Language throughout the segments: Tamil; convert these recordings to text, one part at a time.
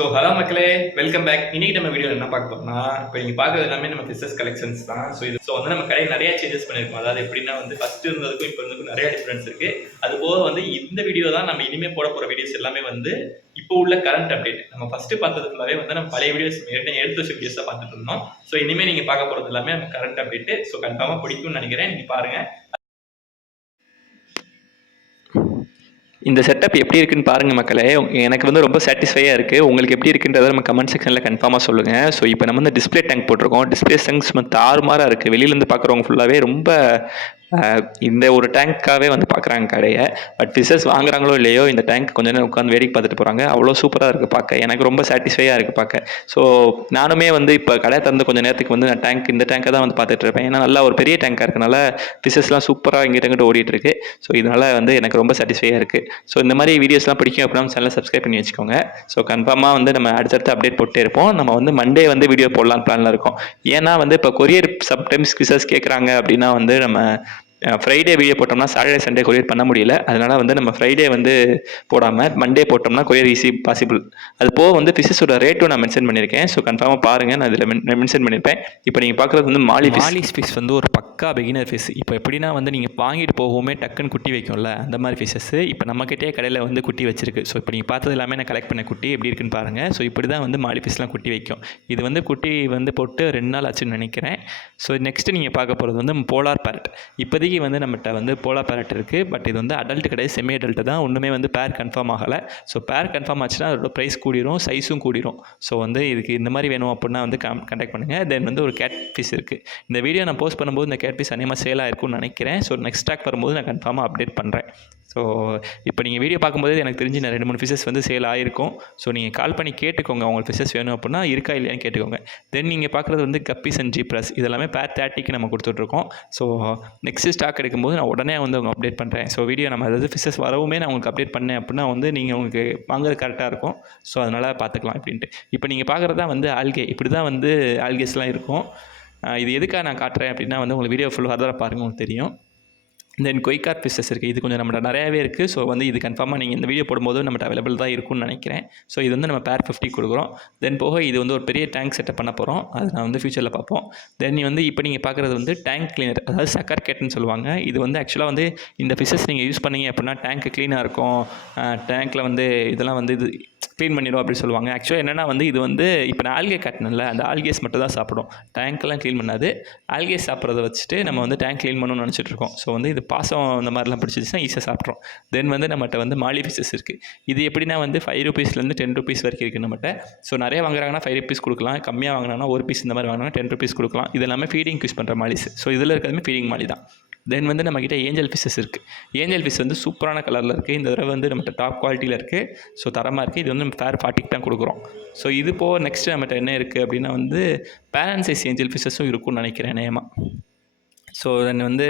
ஸோ ஹலோ மக்களே, வெல்கம் பேக். இன்னைக்கு நம்ம வீடியோ என்ன பார்க்க போறோம்னா, இப்போ நீங்கள் பார்க்குறது எல்லாமே நம்ம ஃபிஷஸ் கலெக்ஷன்ஸ் தான். ஸோ வந்து நம்ம கடையில் நிறைய சேஞ்சஸ் பண்ணியிருக்கோம். அதாவது எப்படின்னா வந்து ஃபர்ஸ்ட் இருந்ததுக்கும் இப்போ இருந்ததுக்கும் நிறைய டிஃப்ரென்ஸ் இருக்கு. அது போக வந்து இந்த வீடியோ தான் நம்ம இனிமேல் போட போகிற வீடியோஸ் எல்லாமே வந்து இப்போ உள்ள கரண்ட் அப்டேட். நம்ம ஃபர்ஸ்ட் பார்த்தது ஃபுல்லாவே வந்து நம்ம பழைய வீடியோஸ் எடுத்து வச்ச வீடியோஸாக பார்த்துட்டு இருந்தோம். ஸோ இனிமேல் நீங்கள் பார்க்க போகிறது எல்லாமே நம்ம கரண்ட் அப்டேட். ஸோ கன்ஃபார்மாக பிடிக்கும்னு நினைக்கிறேன். நீங்கள் பாருங்க. இந்த செட்டப் எப்படி இருக்குன்னு பாருங்கள் மக்களே. எனக்கு வந்து ரொம்ப சாட்டிஸ்ஃபையாக இருக்குது. உங்களுக்கு எப்படி இருக்குன்றதை நம்ம கமெண்ட் செக்ஷனில் கன்ஃபார்மாக சொல்லுங்கள். ஸோ இப்போ நம்ம வந்து டிஸ்பிளே டேங்க் போட்டிருக்கோம். டிஸ்பிளே டேங்க்ஸ் தாறுமாறாக இருக்குது. வெளியிலேருந்து பார்க்குறவங்க ஃபுல்லாகவே ரொம்ப இந்த ஒரு டேங்க்காகவே வந்து பார்க்குறாங்க கடையை. பட் ஃபிஷஸ் வாங்குறாங்களோ இல்லையோ, இந்த டேங்க் கொஞ்ச நேரம் உட்காந்து வேடிக்கை பார்த்துட்டு போகிறாங்க. அவ்வளோ சூப்பராக இருக்குது பார்க்க. எனக்கு ரொம்ப சாட்டிஸ்ஃபையாக இருக்குது பார்க்க. ஸோ நானுமே வந்து இப்போ கடை திறந்து கொஞ்சம் நேரத்துக்கு வந்து நான் இந்த டேங்கை தான் வந்து பார்த்துட்டு இருப்பேன். ஏன்னா நல்லா ஒரு பெரிய டேங்காக இருக்கனால ஃபிஷஸ்லாம் சூப்பராக இங்கிட்ட ஓடிட்டு இருக்கு. ஸோ இதனால் வந்து எனக்கு ரொம்ப சாட்டிஸ்ஃபையாக இருக்குது. ஸோ இந்த மாதிரி வீடியோஸ்லாம் பிடிக்கும் அப்படின்னா சேனலை சப்ஸ்கிரைப் பண்ணி வச்சுக்கோங்க. ஸோ கன்ஃபார்மாக வந்து நம்ம அடுத்தடுத்து அப்டேட் போட்டே இருப்போம். நம்ம வந்து மண்டே வந்து வீடியோ போடலான்னு பிளானில் இருக்கோம். ஏன்னா வந்து இப்போ கொரியர் சம்டைம்ஸ் ஃபிஷஸ் கேட்குறாங்க அப்படின்னா வந்து நம்ம ஃப்ரைடே வீடியோ போட்டோம்னா சாட்டர்டே சண்டே கொரியர் பண்ண முடியல. அதனால் வந்து நம்ம ஃப்ரைடே வந்து போடாமல் மண்டே போட்டோம்னா கொரியர் ஈஸி பாசிபிள். அது போக வந்து ஃபிஷஸோட ரேட்டும் நான் மென்ஷன் பண்ணியிருக்கேன். ஸோ கன்ஃபார்மாக பாருங்கள், நான் இதில் மென்ஷன் பண்ணியிருப்பேன். இப்போ நீங்கள் பார்க்குறது வந்து மாலிஸ் ஃபிஷ் வந்து ஒரு பக்கா பிகினர் ஃபிஷ். இப்போ எப்படின்னா வந்து நீங்கள் வாங்கிட்டு போகவுமே டக்குன்னு குட்டி வைக்கும்ல, அந்த மாதிரி ஃபிஷஸ் இப்போ நம்மக்கிட்டே கடையில் வந்து குட்டி வச்சிருக்கு. ஸோ இப்போ நீங்கள் பார்த்தது எல்லாமே நான் கலெக்ட் பண்ண குட்டி எப்படி இருக்குன்னு பாருங்கள். ஸோ இப்படி தான் வந்து மாலி ஃபிஷ்லாம் குட்டி வைக்கும். இது வந்து குட்டி வந்து போட்டு 2 நாள் ஆச்சுன்னு நினைக்கிறேன். ஸோ நெக்ஸ்ட்டு நீங்கள் பார்க்க போகிறது வந்து போலார் பேரட். இப்போதைக்கு வந்து நம்மகிட்ட வந்து போலார் பேரட் இருக்குது. பட் இது வந்து அடல்ட் கிடையாது, செமி அடல்ட்டு தான். ஒன்றுமே வந்து பேர் கன்ஃபார்ம் ஆகலை. ஸோ பேர் கன்ஃபார்ம் ஆச்சுன்னா அதோட ப்ரைஸ் கூடிரும், சைஸும் கூடிரும். ஸோ வந்து இதுக்கு இந்த மாதிரி வேணும் அப்படின்னா வந்து கான்டாக்ட் பண்ணுங்கள். தென் வந்து ஒரு கேட் ஃபிஷ் இருக்குது. இந்த வீடியோ நான் போஸ்ட் பண்ணும்போது இந்த கேட் ஃபிஷ் அநேகமாக சேல் ஆகிருக்கும்னு நினைக்கிறேன். ஸோ நெக்ஸ்ட் ஸ்டாக் வரும்போது நான் கன்ஃபார்மாக அப்டேட் பண்ணுறேன். ஸோ இப்போ நீங்கள் வீடியோ பார்க்கும்போது எனக்கு தெரிஞ்சு நான் 2-3 ஃபிஷஸ் வந்து சேல் ஆகிருக்கும். ஸோ நீங்கள் கால் பண்ணி கேட்டுக்கோங்க, உங்களுக்கு ஃபிஷஸ் வேணும் அப்படின்னா இருக்கா இல்லையான்னு கேட்டுக்கோங்க. தென் நீங்கள் பார்க்குறது வந்து கப்பீஸ் அண்ட் ஜீப்ரஸ். இதெல்லாமே பேர் 30க்கு நம்ம கொடுத்துட்ருக்கோம். ஸோ நெக்ஸ்ட்டு ஸ்டாக் எடுக்கும்போது நான் உடனே வந்து அவங்க அப்டேட் பண்ணுறேன். ஸோ வீடியோ நம்ம அதாவது ஃபிஷஸ் வரவுமே நான் உங்களுக்கு அப்டேட் பண்ணேன் அப்படின்னா வந்து நீங்கள் உங்களுக்கு வாங்குறது கரெக்டாக இருக்கும். ஸோ அதனால் பார்த்துக்கலாம் அப்படின்ட்டு. இப்போ நீங்கள் பார்க்குறது தான் வந்து ஆல்கே. இப்படி தான் வந்து ஆல்கேஸ்லாம் இருக்கும். இது எதுக்காக நான் காட்டுறேன் அப்படின்னா வந்து உங்களுக்கு வீடியோ ஃபுல் ஃபர்தராக பாருங்கள், உங்களுக்கு தெரியும். தென் கொய்கார் ஃபிஷஸ் இருக்குது. இது கொஞ்சம் நம்மகிட்ட நிறையாவே இருக்குது. ஸோ வந்து இது கன்ஃபார்மாக நீங்கள் இந்த வீடியோ போடும்போது நம்மகிட்ட அவைலபிள் தான் இருக்கும்னு நினைக்கிறேன். ஸோ இது வந்து நம்ம பேர் 50 கொடுக்குறோம். தென் போக இது வந்து ஒரு பெரிய டேங்க் செட்டப் பண்ண போகிறோம். அது நான் வந்து ஃபியூச்சரில் பார்ப்போம். தென் வந்து இப்போ நீங்கள் பார்க்குறது வந்து டேங்க் கிளீனர், அதாவது சக்கர் கேட்னு சொல்லுவாங்க. இது வந்து ஆக்சுவலாக வந்து இந்த ஃபிஷஸ் நீங்கள் யூஸ் பண்ணீங்க அப்படின்னா டேங்க் க்ளீனாக இருக்கும். டேங்க்கில் வந்து இதெல்லாம் வந்து இது க்ளீன் பண்ணிடும் அப்படின்னு சொல்லுவாங்க. ஆக்சுவலாக என்னென்னா வந்து இது வந்து இப்போ நான் ஆல்கே காட்டினேன்ல, அந்த ஆல்கேஸ் மட்டும் தான் சாப்பிடும். டேங்க்கெல்லாம் க்ளீன் பண்ணாது. ஆல்கேஸ் சாப்பிட்றத வச்சுட்டு நம்ம வந்து டேங்க் க்ளீன் பண்ணணும்னு நினச்சிட்டு இருக்கோம். ஸோ வந்து இது பாசம் இந்த மாதிரிலாம் பிடிச்சிச்சுன்னா ஈஸியாக சாப்பிட்றோம். தென் வந்து நம்மகிட்ட வந்து மாலி ஃபிஷஸ் இருக்குது. இது எப்படின்னா வந்து 5 ரூபீஸ்லேருந்து 10 ரூபீஸ் வரைக்கும் இருக்குது நம்மகிட்ட. ஸோ நிறைய வாங்குறாங்கன்னா 5 ரூபீஸ் கொடுக்கலாம். கம்மியாக வாங்கினாங்கன்னா 1 பீஸ் இந்த மாதிரி வாங்கினா 10 ரூபீஸ் கொடுக்கலாம். இது எல்லாமே ஃபீடிங் யூஸ் பண்ணுற மாலிஸ். ஸோ இதில் இருக்கிறதுமே ஃபீடிங் மாலி தான். தென் வந்து நம்மக்கிட்ட ஏஞ்சல் ஃபிஷஸ் இருக்குது. ஏஞ்சல் ஃபிஷ் வந்து சூப்பரான கலரில் இருக்குது. இந்த தடவை வந்து நம்மகிட்ட டாப் குவாலிட்டியில் இருக்குது. ஸோ தரமாக இருக்குது. இது வந்து நம்ம ஃபேர் 40க்கு தான் கொடுக்குறோம். ஸோ இது போக நெக்ஸ்ட்டு நம்மகிட்ட என்ன இருக்குது அப்படின்னா வந்து பேரண்ட் சைஸ் ஏஞ்சல் ஃபிஷஸும் இருக்கும்னு நினைக்கிறேன் நேமா. ஸோ தென் வந்து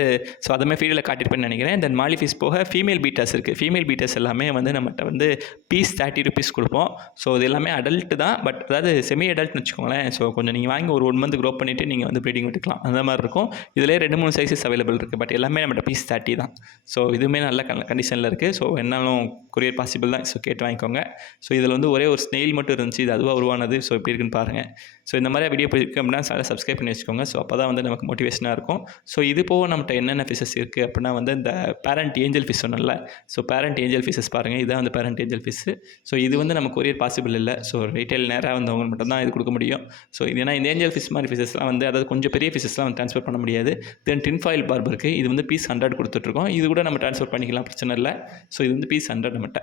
அதுமாதிரி ஃபீல்டில் காட்டியிருப்பேன்னு நினைக்கிறேன். தென் மாலி ஃபிஷ் போக ஃபீமேல் பீட்டர்ஸ் இருக்குது. ஃபீமேல் பீட்டர்ஸ் எல்லாமே வந்து நம்மகிட்ட வந்து பீஸ் 30 ரூபீஸ் கொடுப்போம். ஸோ இது எல்லாமே அடல்ட்டு தான். பட் அதாவது செமி அடல்ட்னு வச்சுக்கோங்களேன். ஸோ கொஞ்சம் நீங்கள் வாங்கி ஒரு 1 மந்த் க்ரோ பண்ணிவிட்டு நீங்கள் வந்து ப்ரீடிங் விட்டுக்கலாம், அந்த மாதிரி இருக்கும். இதிலே 2-3 சைஸஸ் அவைலபிள் இருக்குது. பட் எல்லாமே நம்மகிட்ட பீஸ் 30 தான். ஸோ இதுவுமே நல்ல கண்டிஷனில் இருக்குது. ஸோ என்னாலும் கொரியர் பாசிபிள் தான். ஸோ கேட்டு வாங்கிக்கோங்க. ஸோ இதில் வந்து ஒரே ஒரு ஸ்னெயில் மட்டும் இருந்துச்சு. இது அதுவாக உருவானது. ஸோ எப்படி இருக்குன்னு பாருங்கள். ஸோ இந்த மாதிரி வீடியோ போயிருக்கு அப்படின்னா சேனலை சப்ஸ்கிரைப் பண்ணி வச்சுக்கோங்க. ஸோ அப்போ தான் வந்து நமக்கு மோட்டிவேஷனாக இருக்கும். ஸோ இது போக நம்மகிட்ட என்னென்ன ஃபிஷஸ் இருக்குது அப்படின்னா வந்து இந்த பேரண்ட் ஏஞ்சல் ஃபிஷ் சொன்னல. ஸோ பேரண்ட் ஏஞ்சல் ஃபிஷஸ் பாருங்கள். இதுதான் வந்து பேரண்ட் ஏஞ்சல் ஃபிஷ்ஷு. ஸோ இது வந்து நம்ம கொரியர் பாசிபிள் இல்லை. ஸோ ரீட்டைல் நேராக வந்தவங்க மட்டும் தான் இது கொடுக்க முடியும். ஸோ இது ஏன்னா இந்த ஏஞ்சல் ஃபிஷ் மாதிரி ஃபிஷஸ்லாம் வந்து அதாவது கொஞ்சம் பெரிய ஃபிஷஸ்லாம் வந்து ட்ரான்ஸ்ஃபர் பண்ண முடியாது. தென் டின் ஃபாயில் பார்பர் இருக்குது. இது வந்து பீஸ் 100 கொடுத்துட்ருக்கோம். இது கூட நம்ம ட்ரான்ஸ்ஃபர் பண்ணிக்கலாம், பிரச்சனை இல்லை. ஸோ இது வந்து பீஸ் 100 நம்மகிட்ட.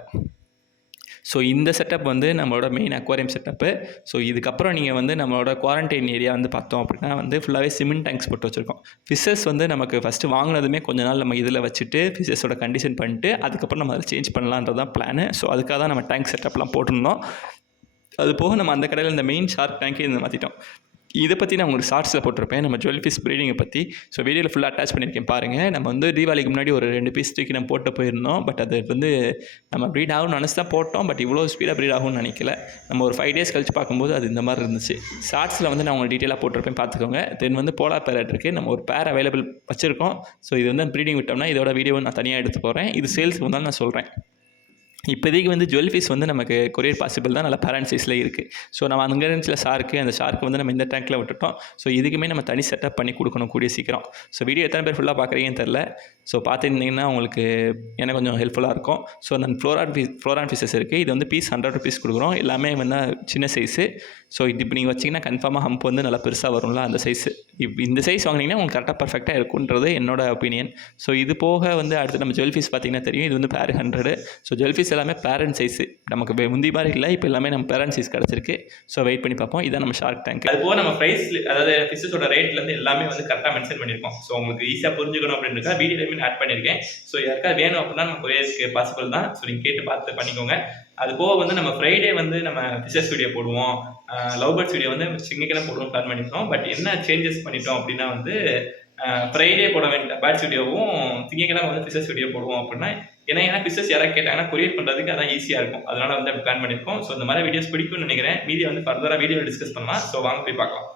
ஸோ இந்த செட்டப் வந்து நம்மளோட மெயின் அக்வாரியம் செட்டப்பு. ஸோ இதுக்கப்புறம் நீங்கள் வந்து நம்மளோட குவாரண்டைன் ஏரியா வந்து பார்த்தோம் அப்படின்னா வந்து ஃபுல்லாகவே சிமெண்ட் டேங்க்ஸ் போட்டு வச்சுருக்கோம். ஃபிஷஸ் வந்து நமக்கு ஃபஸ்ட்டு வாங்கினதுமே கொஞ்ச நாள் நம்ம இதில் வச்சுட்டு ஃபிஷஸோட கண்டிஷன் பண்ணிட்டு அதுக்கப்புறம் நம்ம அதை சேஞ்ச் பண்ணலான்றது தான் பிளானு. ஸோ அதுக்காக தான் நம்ம டேங்க் செட்டப்லாம் போட்டிருந்தோம். அது போக நம்ம அந்த கடையில் இந்த மெயின் ஷார்க் டேங்க்கே இந்த மாற்றிட்டோம். இதை பற்றி நான் உங்களுக்கு ஷார்ட்ஸில் போட்டிருப்பேன், நம்ம ஜுவல் ஃபிஷ் ப்ரீடிங்கை பற்றி. ஸோ வீடியோவில் ஃபுல்லாக அட்டாச் பண்ணியிருக்கேன் பாருங்கள். நம்ம வந்து தீபாவளிக்கு முன்னாடி ஒரு 2 பீஸ் தூக்கி நம்ம போட்டு போயிருந்தோம். பட் அது வந்து நம்ம ப்ரீட் ஆகும்னு நினச்சி தான் போட்டோம். பட் இவ்வளோ ஸ்பீடாக ப்ரீட் ஆகும்னு நினைக்கல. நம்ம ஒரு 5 டேஸ் கழிச்சு பார்க்கும்போது அது இந்த மாதிரி இருந்துச்சு. ஷார்ட்ஸில் வந்து நான் உங்களுக்கு டீட்டெயிலாக போட்டிருப்பேன், பார்த்துக்கோங்க. தென் வந்து போலார் பேரட் இருக்குது. நம்ம ஒரு பேர் அவைலபிள் வச்சுருக்கோம். ஸோ இது வந்து ப்ரீடிங் விட்டோம்னா இதோட வீடியோ நான் தனியாக எடுத்து போகிறேன். இது சேல்ஸ் வந்தாலும் நான் சொல்கிறேன். இப்போதைக்கு வந்து ஜுவல் ஃபிஷ் வந்து நமக்கு கொரியர் பாசிபிள் தான், நல்ல பேரண்ட் சைஸில் இருக்குது. ஸோ நம்ம அங்கே இருந்துச்சுல ஷார்க்கு, அந்த ஷார்க்கு வந்து நம்ம இந்த டேங்க்கில் விட்டுட்டோம். ஸோ இதுக்குமே நம்ம தனி செட்டப் பண்ணி கொடுக்கணும் கூடிய சீக்கிரம். ஸோ வீடியோ எத்தனை பேர் ஃபுல்லாக பார்க்குறீங்கன்னு தெரில. ஸோ பார்த்துருந்தீங்கன்னா உங்களுக்கு எனக்கு கொஞ்சம் ஹெல்ப்ஃபுல்லாக இருக்கும். ஸோ அந்த ஃப்ளோரான் ஃபிஷஸ் இருக்குது. இது வந்து பீஸ் 100 ருபீஸ் கொடுக்குறோம். எல்லாமே வந்து சின்ன சைஸு. ஸோ இது இப்போ நீங்கள் வச்சிங்கன்னா கன்ஃபார்மாக ஹம்ப் வந்து நல்லா பெருசாக வரும்ல அந்த சைஸு. இந்த சைஸ் வாங்கினீங்கன்னா உங்களுக்கு கரெக்டாக பர்ஃபெக்டாக இருக்குன்றது என்னோட ஒப்பீனியன். ஸோ இது போக வந்து அடுத்து நம்ம ஜுவல் ஃபிஷ் பார்த்திங்கன்னா தெரியும். இது வந்து பேர் 100. ஸோ ஜுவல் ஃபிஷ் எல்லாமே பேரண்ட் சைஸு. நமக்கு முந்தி மாதிரி இல்லை, இப்போ எல்லாமே நம்ம பேரண்ட் சைஸ் கிடச்சிருக்கு. ஸோ வெயிட் பண்ணி பார்ப்போம். இதான் நம்ம ஷார்க் டேங்க். அது போக நம்ம ப்ரைஸ், அதாவது ஃபிஷ்ஷோட ரேட்லேருந்து எல்லாமே வந்து கரெக்டாக மென்ஷன் பண்ணியிருக்கோம். ஸோ உங்களுக்கு ஈஸியாக புரிஞ்சுக்கணும் அப்படின்றதுக்காக வீடியோலையுமே ஆட் பண்ணியிருக்கேன். ஸோ யாருக்காவது வேணும் அப்படின்னா நம்ம கொரியர்ஸ்க்கு பாசிபிள் தான். ஸோ நீங்கள் கேட்டு பார்த்து பண்ணிக்கோங்க. அது போக வந்து நம்ம ஃப்ரைடே வந்து நம்ம ஃபிஷஸ் வீடியோ போடுவோம், லவ் பேர்ட்ஸ் வீடியோ வந்து திங்கக்கிழமை போடுவோம் பிளான் பண்ணியிருக்கோம். பட் என்ன சேஞ்சஸ் பண்ணிட்டோம் அப்படின்னா வந்து ஃப்ரைடே போட வேண்டிய பேட்ச் வீடியோவும் திங்கக்கிழமை வந்து ஃபிஷஸ் வீடியோ போடுவோம் அப்படின்னா, ஏன்னா ஃபிஷஸ் யாராவது கேட்டாங்கன்னா கொரியர் பண்ணுறதுக்கு அதான் ஈஸியாக இருக்கும். அதனால வந்து அப்படி பிளான் பண்ணியிருக்கோம். ஸோ இந்த மாதிரி வீடியோஸ் பிடிக்கும்னு நினைக்கிறேன். மீதி வந்து ஃபர்தராக வீடியோ டிஸ்கஸ் பண்ணலாம். ஸோ வாங்க போய் பார்க்கலாம்.